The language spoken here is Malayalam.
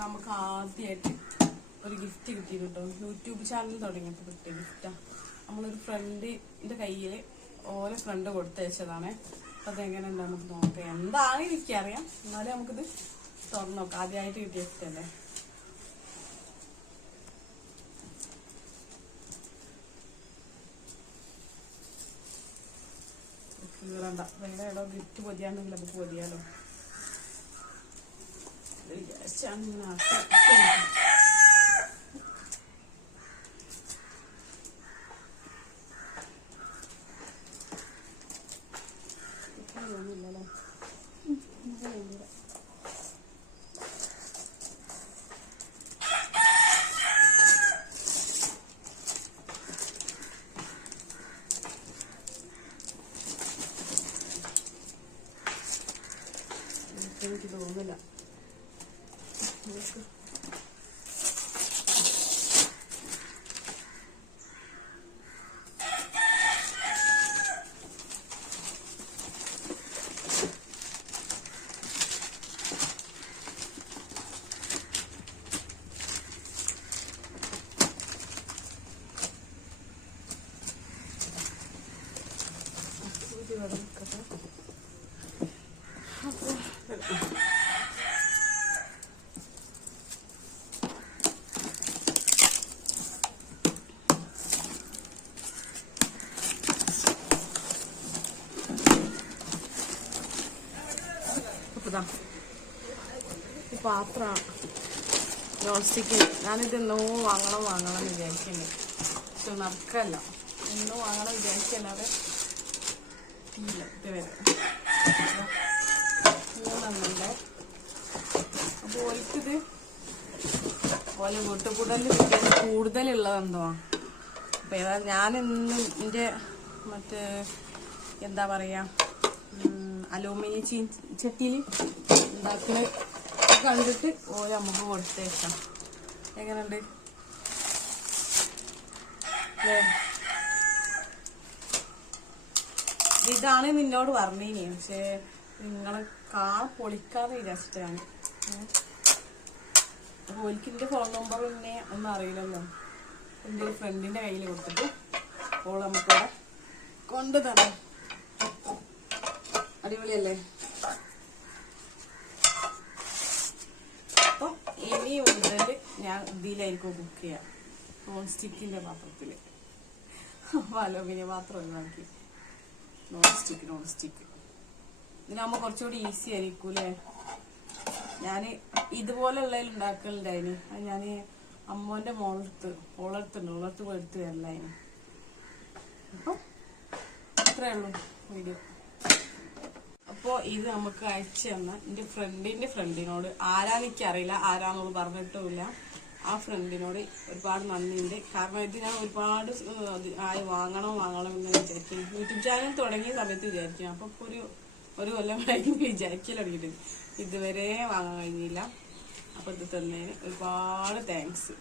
നമുക്ക് ആദ്യമായിട്ട് ഒരു ഗിഫ്റ്റ് കിട്ടിയിട്ടുണ്ടോ. യൂട്യൂബ് ചാനൽ തുടങ്ങിയപ്പോൾ കിട്ടിയ ഗിഫ്റ്റാ നമ്മളൊരു ഫ്രണ്ടിന്റെ കയ്യിൽ ഓരോ ഫ്രണ്ട് കൊടുത്തയച്ചതാണ് അപ്പം അതെങ്ങനെ നമുക്ക് നോക്കാം. എന്താണ് എനിക്കറിയാം എന്നാലും നമുക്കിത് തുറന്നു നോക്കാം. ആദ്യമായിട്ട് കിട്ടിയ ഗിഫ്റ്റ് അല്ലേ? ഗിഫ്റ്റ് പൊതിയാണെങ്കിൽ നമുക്ക് പൊതിയാലോ. ഇത് വിചാരിച്ചാണ് തോന്നില്ല നോക്ക്. ഇത് ദാ, ഈ പാത്രമാണ് നോൺ സ്റ്റിക്ക് ഞാനിത് എന്നോ വാങ്ങണം വാങ്ങണം എന്ന് വിചാരിക്കുന്നു. നടക്കല്ല. എന്നോ വാങ്ങണം വിചാരിക്കല്ലാതെ അപ്പോൾ ഓൽക്കിത് പോലെ വീട്ടുകൂടലിൽ കിട്ടിയത് കൂടുതലുള്ളത് എന്തോ അപ്പം ഏതാ ഇന്ന് എന്റെ മറ്റേ എന്താ പറയുക അലൂമിനിയം ചീ ചട്ടിയിൽ ഉണ്ടാക്കുന്ന കണ്ടിട്ട് ഓരോ നമുക്ക് കൊടുത്തേക്കാം. എങ്ങനെയുണ്ട്? ഇതാണ് നിന്നോട് പറഞ്ഞിനി പക്ഷേ നിങ്ങളെ കാ പൊളിക്കാതെ വിചാരിച്ചിട്ടാണ്. എന്റെ ഫോൺ നമ്പർ പിന്നെ ഒന്നും അറിയില്ലല്ലോ. എന്റെ ഫ്രണ്ടിന്റെ കയ്യിൽ കൊടുത്തിട്ട് ഓൾ നമുക്കവിടെ കൊണ്ടു തരാം അടിപൊളിയല്ലേ? അപ്പൊ ഇനി മുതൽ ഞാൻ ഇതിലായിരിക്കും കുക്ക് ചെയ്യാം. നോൺ സ്റ്റിക്കിന്റെ പാത്രത്തിൽ. അപ്പോൾ അലോമിനിയം പാത്രം ഒഴിവാക്കി. നോൺ സ്റ്റിക്ക് നോൺ സ്റ്റിക്ക് ഇതിനാകുമ്പോൾ കുറച്ചുകൂടി ഈസി ആയിരിക്കും അല്ലേ ഞാൻ ഇതുപോലെയുള്ളതിൽ ഉണ്ടാക്കലുണ്ടായിന്. അത് ഞാൻ അമ്മോന്റെ മോളെടുത്ത് ഓളെടുത്തുണ്ട് ഓളെടുത്ത് എടുത്ത് വരലായിന് അപ്പൊ അത്രേ ഉള്ളൂ വീഡിയോ. അപ്പോ ഇത് നമുക്ക് അയച്ചു തന്ന. എന്റെ ഫ്രണ്ടിന്റെ ഫ്രണ്ടിനോട് ആരാന്ന് എനിക്കറിയില്ല. ആരാന്നൊന്നും പറഞ്ഞിട്ടുമില്ല. ആ ഫ്രണ്ടിനോട് ഒരുപാട് നന്ദിയുണ്ട്. കാരണം ഇത് ഞാൻ ഒരുപാട് ആയി വാങ്ങണം വാങ്ങണം എന്ന് വിചാരിക്കും യൂട്യൂബ് ചാനൽ തുടങ്ങിയ സമയത്ത് വിചാരിക്കും അപ്പോൾ ഒരു ഒരു കൊല്ലമായി വിചാരിക്കൽ തുടങ്ങിയിട്ടുണ്ട്. ഇതുവരെ വാങ്ങാൻ കഴിഞ്ഞില്ല. അപ്പൊ ഇത് തന്നതിന് ഒരുപാട് താങ്ക്സ്